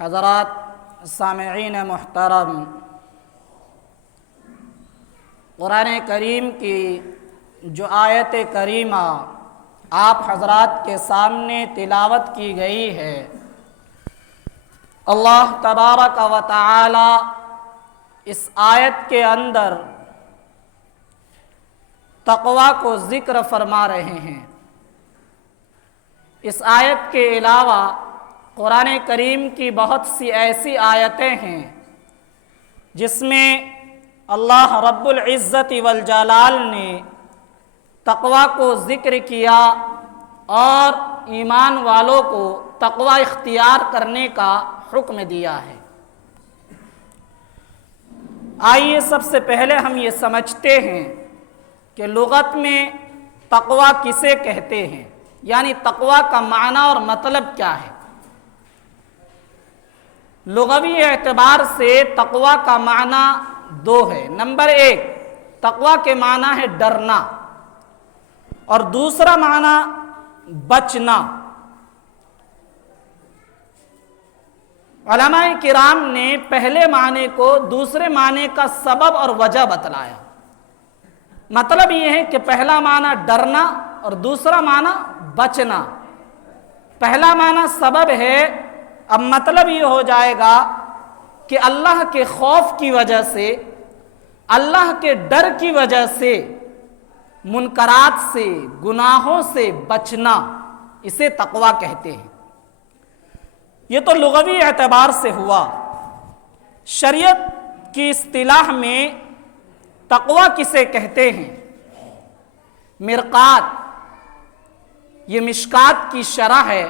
حضرات سامعین محترم، قرآن کریم کی جو آیت کریمہ آپ حضرات کے سامنے تلاوت کی گئی ہے، اللہ تبارک و تعالی اس آیت کے اندر تقوی کو ذکر فرما رہے ہیں۔ اس آیت کے علاوہ قرآن کریم کی بہت سی ایسی آیتیں ہیں جس میں اللہ رب العزت والجلال نے تقوی کو ذکر کیا اور ایمان والوں کو تقوی اختیار کرنے کا حکم دیا ہے۔ آئیے سب سے پہلے ہم یہ سمجھتے ہیں کہ لغت میں تقوی کسے کہتے ہیں، یعنی تقوی کا معنی اور مطلب کیا ہے۔ لغوی اعتبار سے تقوی کا معنی دو ہے۔ نمبر ایک، تقوی کے معنی ہے ڈرنا، اور دوسرا معنی بچنا۔ علماء کرام نے پہلے معنی کو دوسرے معنی کا سبب اور وجہ بتلایا۔ مطلب یہ ہے کہ پہلا معنی ڈرنا اور دوسرا معنی بچنا۔ پہلا معنی سبب ہے، اب مطلب یہ ہو جائے گا کہ اللہ کے خوف کی وجہ سے، اللہ کے ڈر کی وجہ سے منکرات سے، گناہوں سے بچنا، اسے تقوی کہتے ہیں۔ یہ تو لغوی اعتبار سے ہوا۔ شریعت کی اصطلاح میں تقوی کسے کہتے ہیں؟ مرقات، یہ مشکات کی شرح ہے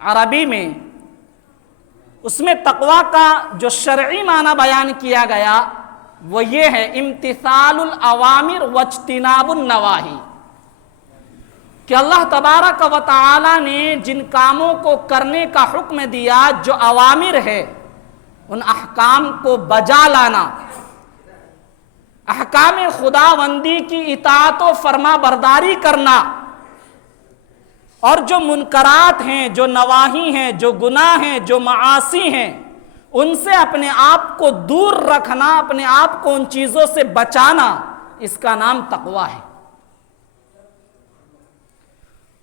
عربی میں، اس میں تقوی کا جو شرعی معنی بیان کیا گیا وہ یہ ہے، امتثال الاوامر واجتناب النواہی، کہ اللہ تبارک و تعالی نے جن کاموں کو کرنے کا حکم دیا، جو اوامر ہے، ان احکام کو بجا لانا، احکام خداوندی کی اطاعت و فرما برداری کرنا، اور جو منکرات ہیں، جو نواہی ہیں، جو گناہ ہیں، جو معاصی ہیں، ان سے اپنے آپ کو دور رکھنا، اپنے آپ کو ان چیزوں سے بچانا، اس کا نام تقوی ہے۔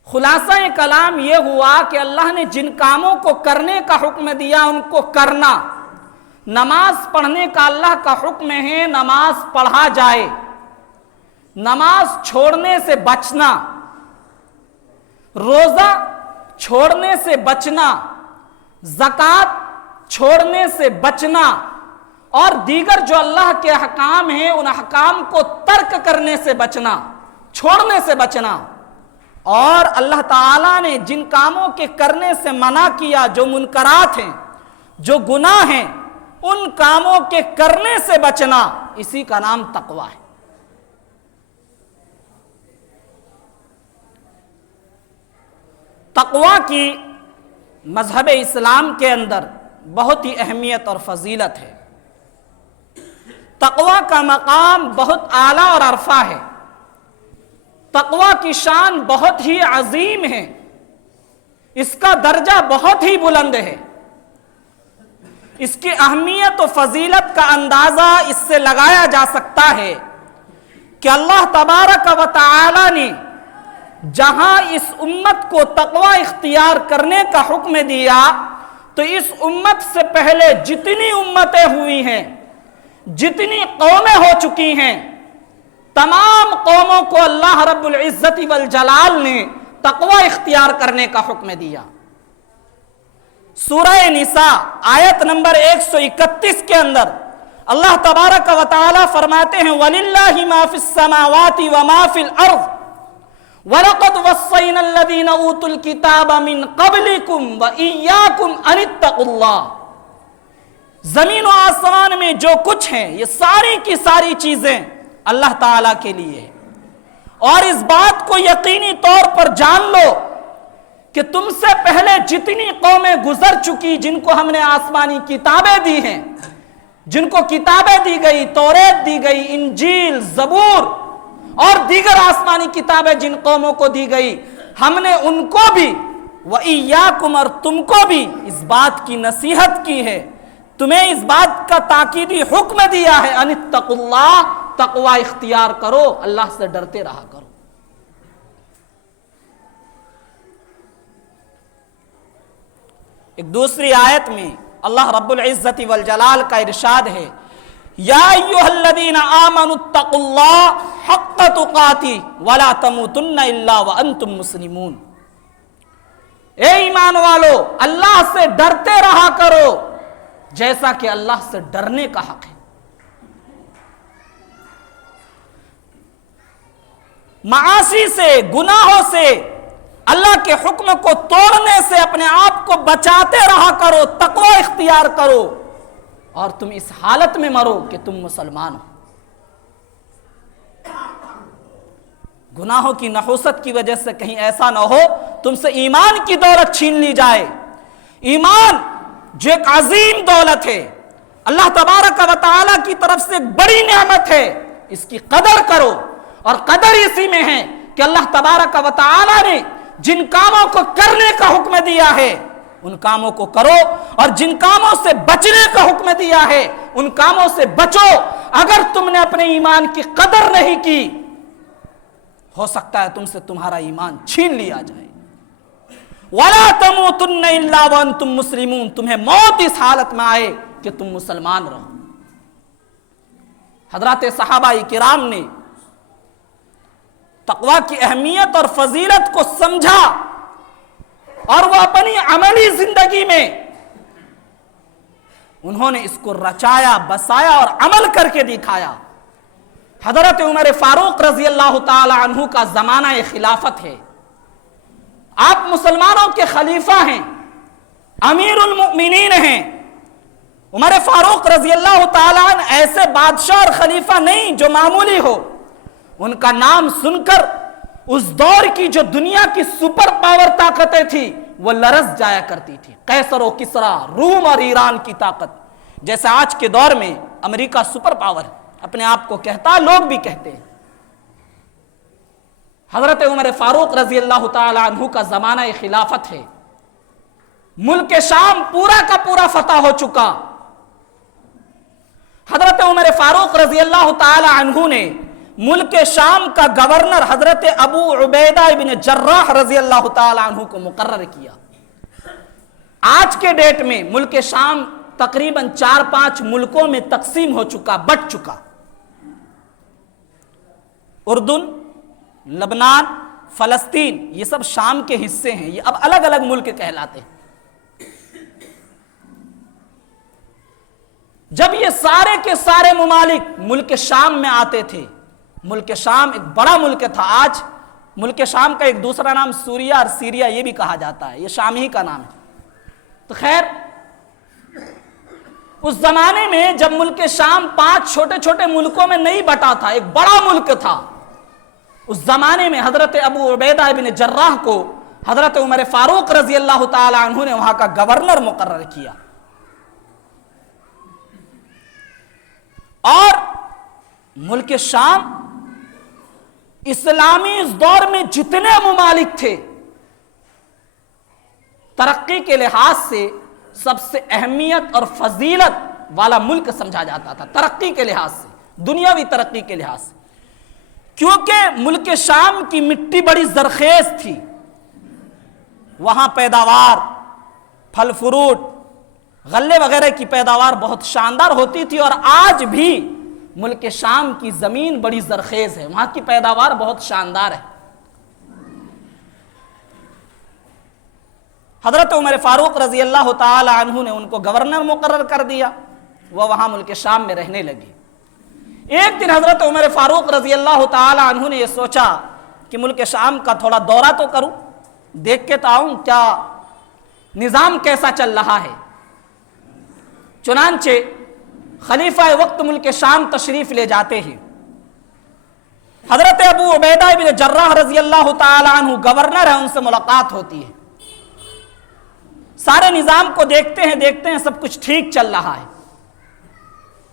خلاصہ کلام یہ ہوا کہ اللہ نے جن کاموں کو کرنے کا حکم دیا ان کو کرنا۔ نماز پڑھنے کا اللہ کا حکم ہے، نماز پڑھا جائے۔ نماز چھوڑنے سے بچنا، روزہ چھوڑنے سے بچنا، زکوٰۃ چھوڑنے سے بچنا، اور دیگر جو اللہ کے احکام ہیں ان احکام کو ترک کرنے سے بچنا، چھوڑنے سے بچنا۔ اور اللہ تعالیٰ نے جن کاموں کے کرنے سے منع کیا، جو منکرات ہیں، جو گناہ ہیں، ان کاموں کے کرنے سے بچنا، اسی کا نام تقوی ہے۔ تقوی کی مذہب اسلام کے اندر بہت ہی اہمیت اور فضیلت ہے۔ تقوی کا مقام بہت اعلیٰ اور عرفہ ہے۔ تقوی کی شان بہت ہی عظیم ہے، اس کا درجہ بہت ہی بلند ہے۔ اس کی اہمیت و فضیلت کا اندازہ اس سے لگایا جا سکتا ہے کہ اللہ تبارک و تعالی نے جہاں اس امت کو تقوی اختیار کرنے کا حکم دیا، تو اس امت سے پہلے جتنی امتیں ہوئی ہیں، جتنی قومیں ہو چکی ہیں، تمام قوموں کو اللہ رب العزت والجلال نے تقوی اختیار کرنے کا حکم دیا۔ سورہ نساء آیت نمبر 131 کے اندر اللہ تبارک و تعالی فرماتے ہیں، وَلِلَّهِ مَا فِي السَّمَاوَاتِ وَمَا فِي الْأَرْضِ وَلَقَدْ وَصَّيْنَا الَّذِينَ أُوتُوا الْكِتَابَ مِنْ قَبْلِكُمْ وَإِيَّاكُمْ أَنِ اتَّقُوا اللَّهَ۔ زمین و آسمان میں جو کچھ ہیں، یہ ساری کی ساری چیزیں اللہ تعالیٰ کے لیے ہے، اور اس بات کو یقینی طور پر جان لو کہ تم سے پہلے جتنی قومیں گزر چکی، جن کو ہم نے آسمانی کتابیں دی ہیں، جن کو کتابیں دی گئی، توریت دی گئی، انجیل، زبور اور دیگر آسمانی کتابیں جن قوموں کو دی گئی، ہم نے ان کو بھی وَإِيَّاكُمْ اور تم کو بھی اس بات کی نصیحت کی ہے، تمہیں اس بات کا تاکیدی حکم دیا ہے، ان اتقوا اللہ، تقوی اختیار کرو، اللہ سے ڈرتے رہا کرو۔ ایک دوسری آیت میں اللہ رب العزت والجلال کا ارشاد ہے، یا ایھا الذین آمنوا اتقوا اللہ حق تقاتہ ولا تموتن الا وانتم مسلمون، اے ایمان والو اللہ سے ڈرتے رہا کرو جیسا کہ اللہ سے ڈرنے کا حق ہے۔ معاصی سے، گناہوں سے، اللہ کے حکم کو توڑنے سے اپنے آپ کو بچاتے رہا کرو، تقوی اختیار کرو، اور تم اس حالت میں مرو کہ تم مسلمان ہو۔ گناہوں کی نحوست کی وجہ سے کہیں ایسا نہ ہو تم سے ایمان کی دولت چھین لی جائے۔ ایمان جو ایک عظیم دولت ہے، اللہ تبارک و تعالی کی طرف سے ایک بڑی نعمت ہے، اس کی قدر کرو، اور قدر اسی میں ہے کہ اللہ تبارک و تعالی نے جن کاموں کو کرنے کا حکم دیا ہے ان کاموں کو کرو، اور جن کاموں سے بچنے کا حکم دیا ہے ان کاموں سے بچو۔ اگر تم نے اپنے ایمان کی قدر نہیں کی، ہو سکتا ہے تم سے تمہارا ایمان چھین لیا جائے۔ وَلَا تَمُوتُنَّ إِلَّا وَأَنْتُمْ مُسْلِمُونَ، تمہیں موت اس حالت میں آئے کہ تم مسلمان رہو۔ حضرات صحابہ کرام نے تقوی کی اہمیت اور فضیلت کو سمجھا، اور وہ اپنی عملی زندگی میں انہوں نے اس کو رچایا، بسایا اور عمل کر کے دکھایا۔ حضرت عمر فاروق رضی اللہ تعالی عنہ کا زمانہ خلافت ہے، آپ مسلمانوں کے خلیفہ ہیں، امیر المؤمنین ہیں۔ عمر فاروق رضی اللہ تعالی عنہ ایسے بادشاہ اور خلیفہ نہیں جو معمولی ہو، ان کا نام سن کر اس دور کی جو دنیا کی سپر پاور طاقتیں تھی وہ لرز جایا کرتی تھی، قیصر و کسریٰ، روم اور ایران کی طاقت، جیسے آج کے دور میں امریکہ سپر پاور اپنے آپ کو کہتا ہے، لوگ بھی کہتے ہیں۔ حضرت عمر فاروق رضی اللہ تعالی عنہ کا زمانہ خلافت ہے، ملک شام پورا کا پورا فتح ہو چکا۔ حضرت عمر فاروق رضی اللہ تعالی عنہ نے ملک شام کا گورنر حضرت ابو عبیدہ ابن جراح رضی اللہ تعالی عنہ کو مقرر کیا۔ آج کے ڈیٹ میں ملک شام تقریباً 4-5 ملکوں میں تقسیم ہو چکا، بٹ چکا۔ اردن، لبنان، فلسطین، یہ سب شام کے حصے ہیں، یہ اب الگ الگ ملک کہلاتے ہیں۔ جب یہ سارے کے سارے ممالک ملک شام میں آتے تھے، ملک شام ایک بڑا ملک تھا۔ آج ملک شام کا ایک دوسرا نام سوریہ اور سیریا یہ بھی کہا جاتا ہے، یہ شام ہی کا نام ہے۔ تو خیر، اس زمانے میں جب ملک شام 5 چھوٹے چھوٹے ملکوں میں نہیں بٹا تھا، ایک بڑا ملک تھا، اس زمانے میں حضرت ابو عبیدہ ابن جراح کو حضرت عمر فاروق رضی اللہ تعالی عنہ نے وہاں کا گورنر مقرر کیا۔ اور ملک شام اسلامی اس دور میں جتنے ممالک تھے، ترقی کے لحاظ سے سب سے اہمیت اور فضیلت والا ملک سمجھا جاتا تھا، ترقی کے لحاظ سے، دنیاوی ترقی کے لحاظ سے، کیونکہ ملک شام کی مٹی بڑی زرخیز تھی، وہاں پیداوار، پھل فروٹ، غلے وغیرہ کی پیداوار بہت شاندار ہوتی تھی، اور آج بھی ملک شام کی زمین بڑی زرخیز ہے، وہاں کی پیداوار بہت شاندار ہے۔ حضرت عمر فاروق رضی اللہ تعالی عنہ نے ان کو گورنر مقرر کر دیا، وہ وہاں ملک شام میں رہنے لگے۔ ایک دن حضرت عمر فاروق رضی اللہ تعالی عنہ نے یہ سوچا کہ ملک شام کا تھوڑا دورہ تو کروں، دیکھ کے تو آؤں کیا نظام کیسا چل رہا ہے۔ چنانچہ خلیفہ وقت ملک شام تشریف لے جاتے ہیں، حضرت ابو عبیدہ ابن جراح رضی اللہ تعالی عنہ گورنر ہیں، ان سے ملاقات ہوتی ہے، سارے نظام کو دیکھتے ہیں سب کچھ ٹھیک چل رہا ہے۔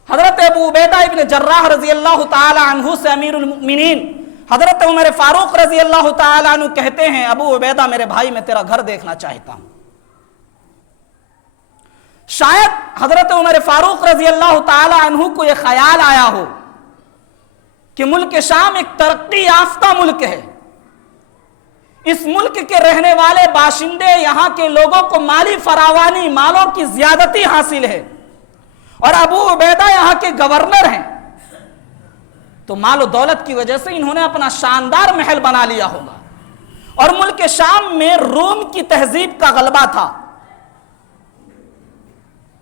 حضرت ابو عبیدہ ابن جراح رضی اللہ تعالی عنہ سے امیر المؤمنین حضرت عمر فاروق رضی اللہ تعالیٰ عنہ کہتے ہیں ابو عبیدہ میرے بھائی میں تیرا گھر دیکھنا چاہتا ہوں. شاید حضرت عمر فاروق رضی اللہ تعالیٰ عنہ کو یہ خیال آیا ہو کہ ملک شام ایک ترقی یافتہ ملک ہے، اس ملک کے رہنے والے باشندے یہاں کے لوگوں کو مالی فراوانی، مالوں کی زیادتی حاصل ہے، اور ابو عبیدہ یہاں کے گورنر ہیں، تو مال و دولت کی وجہ سے انہوں نے اپنا شاندار محل بنا لیا ہوگا. اور ملک شام میں روم کی تہذیب کا غلبہ تھا،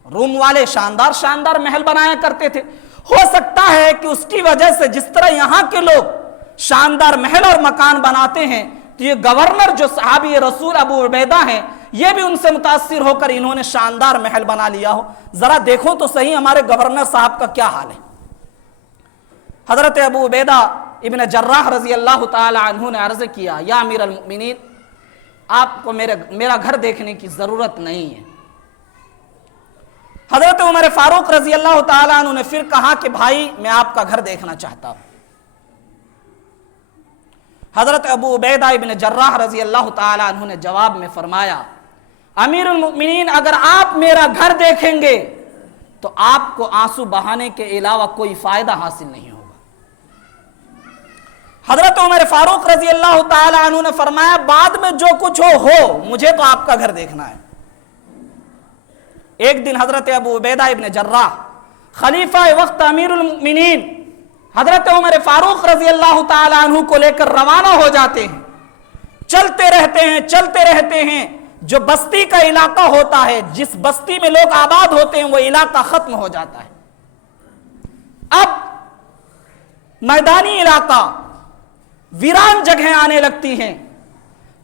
روم والے شاندار شاندار محل بنایا کرتے تھے. ہو سکتا ہے کہ اس کی وجہ سے جس طرح یہاں کے لوگ شاندار محل اور مکان بناتے ہیں تو یہ گورنر جو صحابی رسول ابو عبیدہ ہیں یہ بھی ان سے متاثر ہو کر انہوں نے شاندار محل بنا لیا ہو. ذرا دیکھو تو صحیح ہمارے گورنر صاحب کا کیا حال ہے. حضرت ابو عبیدہ ابن جراح رضی اللہ تعالی عنہ نے عرض کیا یا امیر المؤمنین آپ کو میرا گھر دیکھنے کی ضرورت نہیں ہے. حضرت عمر فاروق رضی اللہ تعالیٰ عنہ نے پھر کہا کہ بھائی میں آپ کا گھر دیکھنا چاہتا ہوں. حضرت ابو عبیدہ ابن جراح رضی اللہ تعالیٰ عنہ نے جواب میں فرمایا امیر المؤمنین اگر آپ میرا گھر دیکھیں گے تو آپ کو آنسو بہانے کے علاوہ کوئی فائدہ حاصل نہیں ہوگا. حضرت عمر فاروق رضی اللہ تعالیٰ عنہ نے فرمایا بعد میں جو کچھ ہو مجھے تو آپ کا گھر دیکھنا ہے. ایک دن حضرت ابو عبیدہ ابن جراح خلیفہ وقت امیر المؤمنین حضرت عمر فاروق رضی اللہ تعالیٰ عنہ کو لے کر روانہ ہو جاتے ہیں. چلتے رہتے ہیں. جو بستی کا علاقہ ہوتا ہے، جس بستی میں لوگ آباد ہوتے ہیں، وہ علاقہ ختم ہو جاتا ہے. اب میدانی علاقہ، ویران جگہیں آنے لگتی ہیں.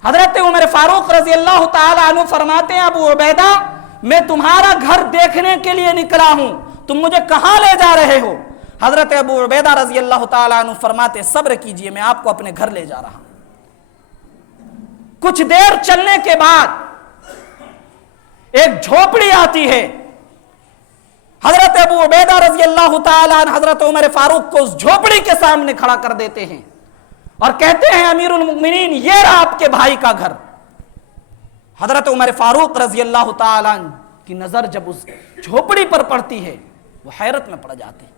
حضرت عمر فاروق رضی اللہ تعالیٰ عنہ فرماتے ہیں ابو عبیدہ میں تمہارا گھر دیکھنے کے لیے نکلا ہوں، تم مجھے کہاں لے جا رہے ہو؟ حضرت ابو عبیدہ رضی اللہ تعالیٰ عنہ فرماتے صبر کیجئے میں آپ کو اپنے گھر لے جا رہا ہوں. کچھ دیر چلنے کے بعد ایک جھوپڑی آتی ہے. حضرت ابو عبیدہ رضی اللہ تعالیٰ عنہ حضرت عمر فاروق کو اس جھوپڑی کے سامنے کھڑا کر دیتے ہیں اور کہتے ہیں امیر المؤمنین یہ رہا آپ کے بھائی کا گھر. حضرت عمر فاروق رضی اللہ تعالیٰ عنہ کی نظر جب اس جھوپڑی پر پڑتی ہے وہ حیرت میں پڑ جاتے ہیں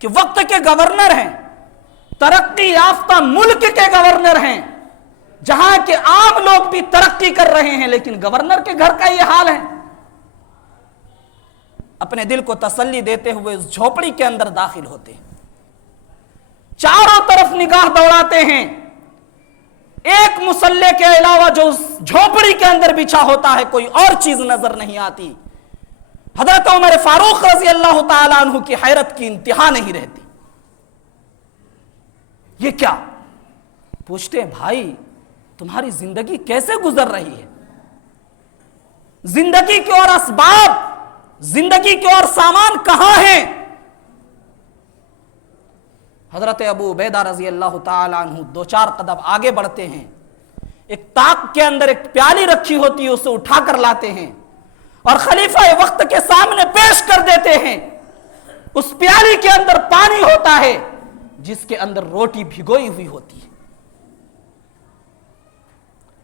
کہ وقت کے گورنر ہیں، ترقی یافتہ ملک کے گورنر ہیں، جہاں کے عام لوگ بھی ترقی کر رہے ہیں، لیکن گورنر کے گھر کا یہ حال ہے. اپنے دل کو تسلی دیتے ہوئے اس جھوپڑی کے اندر داخل ہوتے ہیں. چاروں طرف نگاہ دوڑاتے ہیں. ایک مسلح کے علاوہ جو اس جھوپڑی کے اندر بچھا ہوتا ہے کوئی اور چیز نظر نہیں آتی. حضرت عمر فاروق رضی اللہ تعالیٰ عنہ کی حیرت کی انتہا نہیں رہتی. یہ کیا؟ پوچھتے ہیں بھائی تمہاری زندگی کیسے گزر رہی ہے؟ زندگی کے اور اسباب، زندگی کے اور سامان کہاں ہیں؟ حضرت ابو عبیدہ رضی اللہ تعالیٰ عنہ دو چار قدم آگے بڑھتے ہیں. ایک طاق کے اندر ایک پیالی رکھی ہوتی ہے اسے اٹھا کر لاتے ہیں اور خلیفہ وقت کے سامنے پیش کر دیتے ہیں. اس پیالی کے اندر پانی ہوتا ہے جس کے اندر روٹی بھگوئی ہوئی ہوتی ہے.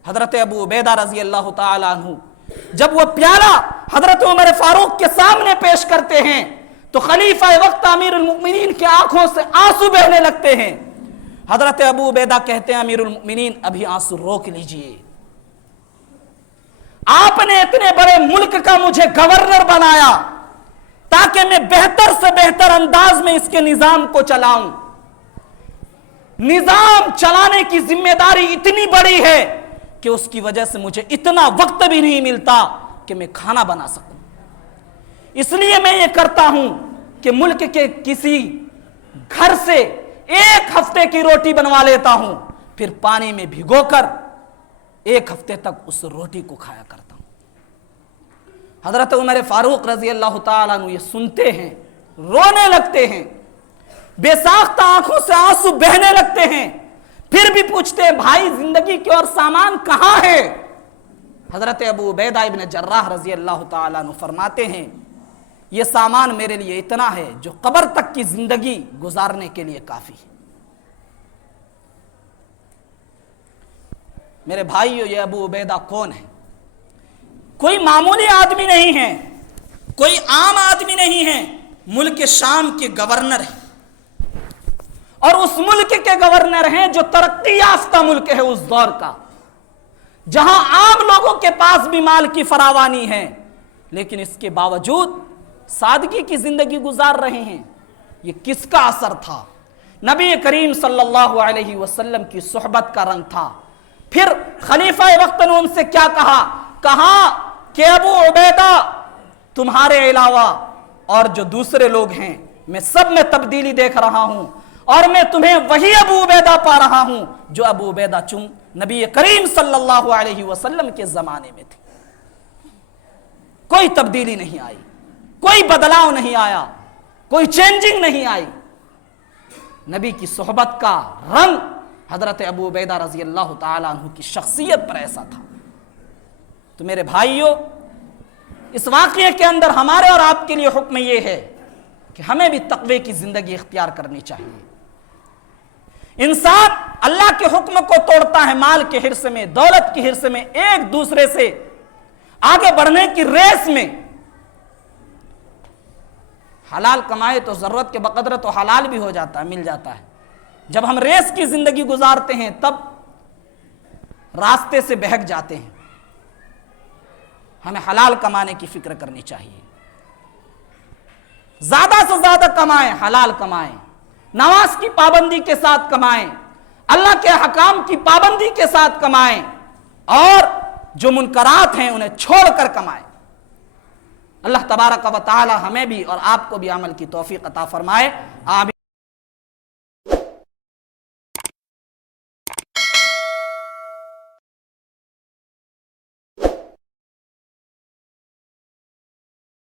حضرت ابو عبیدہ رضی اللہ تعالیٰ عنہ جب وہ پیالہ حضرت عمر فاروق کے سامنے پیش کرتے ہیں تو خلیفہ وقت امیر المؤمنین کی آنکھوں سے آنسو بہنے لگتے ہیں. حضرت ابو عبیدہ کہتے ہیں امیر المؤمنین ابھی آنسو روک لیجئے. آپ نے اتنے بڑے ملک کا مجھے گورنر بنایا تاکہ میں بہتر سے بہتر انداز میں اس کے نظام کو چلاؤں. نظام چلانے کی ذمہ داری اتنی بڑی ہے کہ اس کی وجہ سے مجھے اتنا وقت بھی نہیں ملتا کہ میں کھانا بنا سکوں. اس لیے میں یہ کرتا ہوں کہ ملک کے کسی گھر سے ایک ہفتے کی روٹی بنوا لیتا ہوں، پھر پانی میں بھگو کر ایک ہفتے تک اس روٹی کو کھایا کرتا ہوں. حضرت عمر فاروق رضی اللہ تعالیٰ عنہ یہ سنتے ہیں، رونے لگتے ہیں، بے ساختہ آنکھوں سے آنسو بہنے لگتے ہیں. پھر بھی پوچھتے ہیں بھائی زندگی کے اور سامان کہاں ہے؟ حضرت ابو عبیدہ ابن جراح رضی اللہ تعالیٰ عنہ فرماتے ہیں یہ سامان میرے لیے اتنا ہے جو قبر تک کی زندگی گزارنے کے لیے کافی ہے. میرے بھائیو یہ ابو عبیدہ کون ہے؟ کوئی معمولی آدمی نہیں ہے، کوئی عام آدمی نہیں ہے، ملک شام کے گورنر ہیں، اور اس ملک کے گورنر ہیں جو ترقی یافتہ ملک ہے اس دور کا، جہاں عام لوگوں کے پاس بھی مال کی فراوانی ہے، لیکن اس کے باوجود سادگی کی زندگی گزار رہے ہیں۔ یہ کس کا اثر تھا؟ نبی کریم صلی اللہ علیہ وسلم کی صحبت کا رنگ تھا۔ پھر خلیفہ وقت نے ان سے کیا کہا کہ ابو عبیدہ تمہارے علاوہ اور جو دوسرے لوگ ہیں میں سب میں تبدیلی دیکھ رہا ہوں، اور میں تمہیں وہی ابو عبیدہ پا رہا ہوں جو ابو عبیدہ نبی کریم صلی اللہ علیہ وسلم کے زمانے میں تھے۔ کوئی تبدیلی نہیں آئی، کوئی بدلاؤ نہیں آیا، کوئی چینجنگ نہیں آئی۔ نبی کی صحبت کا رنگ حضرت ابو عبیدہ رضی اللہ تعالیٰ عنہ کی شخصیت پر ایسا تھا۔ تو میرے بھائیوں، اس واقعے کے اندر ہمارے اور آپ کے لیے حکم یہ ہے کہ ہمیں بھی تقوی کی زندگی اختیار کرنی چاہیے۔ انسان اللہ کے حکم کو توڑتا ہے مال کے حرص میں، دولت کی حرص میں، ایک دوسرے سے آگے بڑھنے کی ریس میں۔ حلال کمائے تو ضرورت کے بقدر تو حلال بھی ہو جاتا ہے، مل جاتا ہے۔ جب ہم ریس کی زندگی گزارتے ہیں تب راستے سے بہک جاتے ہیں۔ ہمیں حلال کمانے کی فکر کرنی چاہیے، زیادہ سے زیادہ کمائیں، حلال کمائیں، نماز کی پابندی کے ساتھ کمائیں، اللہ کے حکام کی پابندی کے ساتھ کمائیں، اور جو منکرات ہیں انہیں چھوڑ کر کمائیں۔ اللہ تبارک و تعالی ہمیں بھی اور آپ کو بھی عمل کی توفیق عطا فرمائے، آمین۔